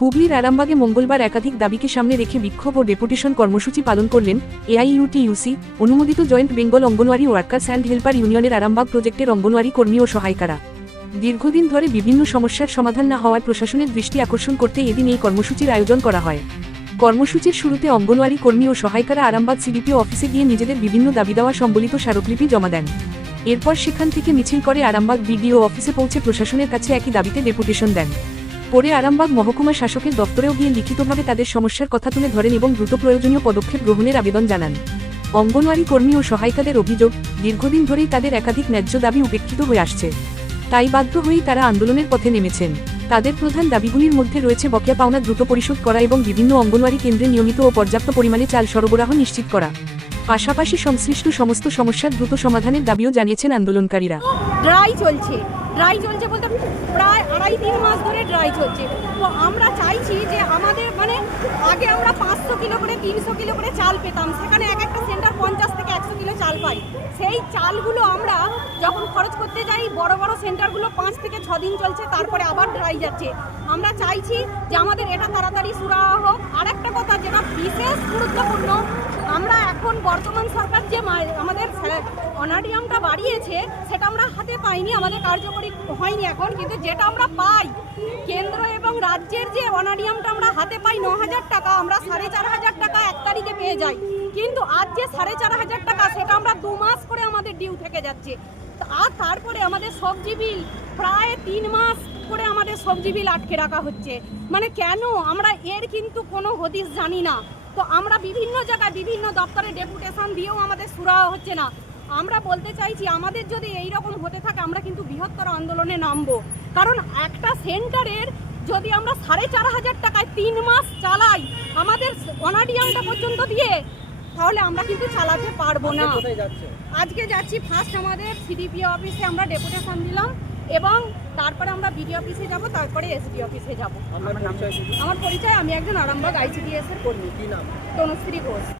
হুগলির আরামবাগে মঙ্গলবার একাধিক দাবিকে সামনে রেখে বিক্ষোভ ও ডেপুটেশন কর্মসূচি পালন করলেন এআইইউটিইউসি অনুমোদিত joint Bengal anganwadi workers and helper ইউনিয়নের আরামবাগ প্রজেক্টের অঙ্গনওয়াড়ি কর্মী ও সহায়িকারা। দীর্ঘদিন ধরে বিভিন্ন সমস্যার সমাধান না হওয়ায় প্রশাসনের দৃষ্টি আকর্ষণ করতে এদিন এই কর্মসূচির আয়োজন করা হয়। কর্মসূচির শুরুতে অঙ্গনওয়াড়ি কর্মী ও সহায়িকারা আরামবাগ সিডিপিও অফিসে গিয়ে নিজেদের বিভিন্ন দাবি দেওয়া সম্বলিত স্মারকলিপি জমা দেন। এরপর সেখান থেকে মিছিল করে আরামবাগ বিডিও অফিসে পৌঁছে প্রশাসনের কাছে একই দাবিতে ডেপুটেশন দেন। পরে আরামবাগ মহকুমা শাসকের দপ্তরেও গিয়ে লিখিতভাবে তাদের সমস্যার কথা তুলে ধরেন এবং দ্রুত প্রয়োজনীয় পদক্ষেপ গ্রহণের আবেদন জানান। অঙ্গনওয়াড়ি কর্মী ও সহায়িকাদের অভিযোগ, দীর্ঘদিন ধরেই তাদের একাধিক ন্যায্য দাবি উপেক্ষিত হয়ে আসছে, তাই বাধ্য হয়েই তারা আন্দোলনের পথে নেমেছেন। তাদের প্রধান দাবিগুলির মধ্যে রয়েছে বকেয়া পাওনা দ্রুত পরিশোধ করা এবং বিভিন্ন অঙ্গনওয়াড়ি কেন্দ্রে নিয়মিত ও পর্যাপ্ত পরিমাণে চাল সরবরাহ নিশ্চিত করা। পাশাপাশি সংশ্লিষ্ট সমস্ত সমস্যার দ্রুত সমাধানের দাবিও জানিয়েছেন আন্দোলনকারীরা। ড্রাই চলছে বলতে প্রায় 2.5-3 মাস ধরে ড্রাই চলছে। তো আমরা চাইছি যে আমাদের আগে আমরা 500 কিলো করে 300 কিলো করে চাল পেতাম, সেখানে এক একটা সেন্টার 50 থেকে 100 কিলো চাল পাই। সেই চালগুলো আমরা যখন খরচ করতে যাই, বড় বড় সেন্টারগুলো 5 থেকে 6 দিন চলছে, তারপরে আবার ড্রাই যাচ্ছে। আমরা চাইছি যে আমাদের এটা তাড়াতাড়ি সুরাহা হোক। আর একটা কথা যেটা বিশেষ গুরুত্বপূর্ণ, আমরা এখন বর্তমান সরকার যে আমাদের অনারিয়ামটা বাড়িয়েছে সেটা আমরা হাতে পাইনি, আমাদের কার্যকরী হয়নি এখন, কিন্তু যেটা আমরা পাই কেন্দ্র এবং রাজ্যের যে অনারিয়ামটা আমরা হাতে পাই 9,000 টাকা, আমরা 4,500 টাকা 1 তারিখে পেয়ে যাই। কিন্তু আজ যে 4,500 টাকা সেটা আমরা 2 মাস করে আমাদের ডিউ থেকে যাচ্ছে। আর তারপরে আমাদের সবজি বিল প্রায় 3 মাস করে আমাদের সবজি বিল আটকে রাখা হচ্ছে। কেন আমরা এর কিন্তু কোনো হদিশ জানি না। তো আমরা বিভিন্ন জায়গায় বিভিন্ন দপ্তরে ডেপুটেশন দিয়েও আমাদের সুরাহা হচ্ছে না। আমরা বলতে চাইছি আমাদের যদি এই রকম হতে থাকে আমরা কিন্তু বৃহত্তর আন্দোলনে নামবো। কারণ একটা সেন্টারের যদি আমরা 4,500 টাকায় 3 মাস চালাই আমাদের অনাডিয়ামটা পর্যন্ত দিয়ে, তাহলে আমরা কিন্তু চালাতে পারবো না। আজকে যাচ্ছি ফার্স্ট আমাদের সিডিপিও অফিসে, আমরা ডেপুটেশন দিলাম এবং তারপরে আমরা বিডিও অফিসে যাব, তারপরে এসডি অফিসে যাব। আমার পরিচয়, আমি একজন আরামবাগ আইসিডিএস এর কর্মী। তনুশ্রী ঘোষ।